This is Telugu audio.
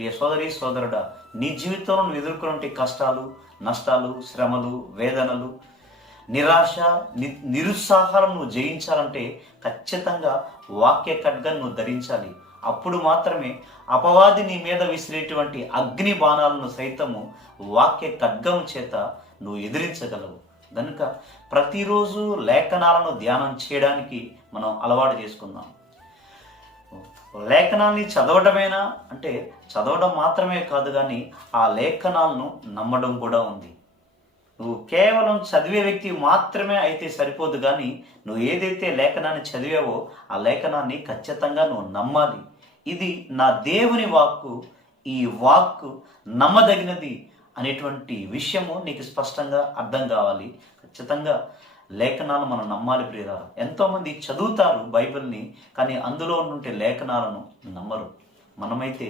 ప్రియ సోదరి సోదరుడా, నీ జీవితంలో నువ్వు ఎదుర్కొనే కష్టాలు, నష్టాలు, శ్రమలు, వేదనలు, నిరాశ, నిరుత్సాహాలను నువ్వు జయించాలంటే ఖచ్చితంగా వాక్య ఖడ్గం నువ్వు ధరించాలి. అప్పుడు మాత్రమే అపవాది నీ మీద విసిరేటువంటి అగ్ని బాణాలను సైతము వాక్య ఖడ్గం చేత నువ్వు ఎదిరించగలవు. కనుక ప్రతిరోజు లేఖనాలను ధ్యానం చేయడానికి మనం అలవాటు చేసుకుందాం. లేఖనాన్ని చదవడమేనా అంటే చదవడం మాత్రమే కాదు, కానీ ఆ లేఖనాలను నమ్మడం కూడా ఉంది. నువ్వు కేవలం చదివే వ్యక్తి మాత్రమే అయితే సరిపోదు, కానీ నువ్వు ఏదైతే లేఖనాన్ని చదివావో ఆ లేఖనాన్ని ఖచ్చితంగా నువ్వు నమ్మాలి. ఇది నా దేవుని వాక్కు, ఈ వాక్కు నమ్మదగినది అనేటువంటి విషయము నీకు స్పష్టంగా అర్థం కావాలి. ఖచ్చితంగా లేఖనాలు మనం నమ్మాలి ప్రియులారా. ఎంతోమంది చదువుతారు బైబిల్ని, కానీ అందులో ఉండే లేఖనాలను నమ్మరు. మనమైతే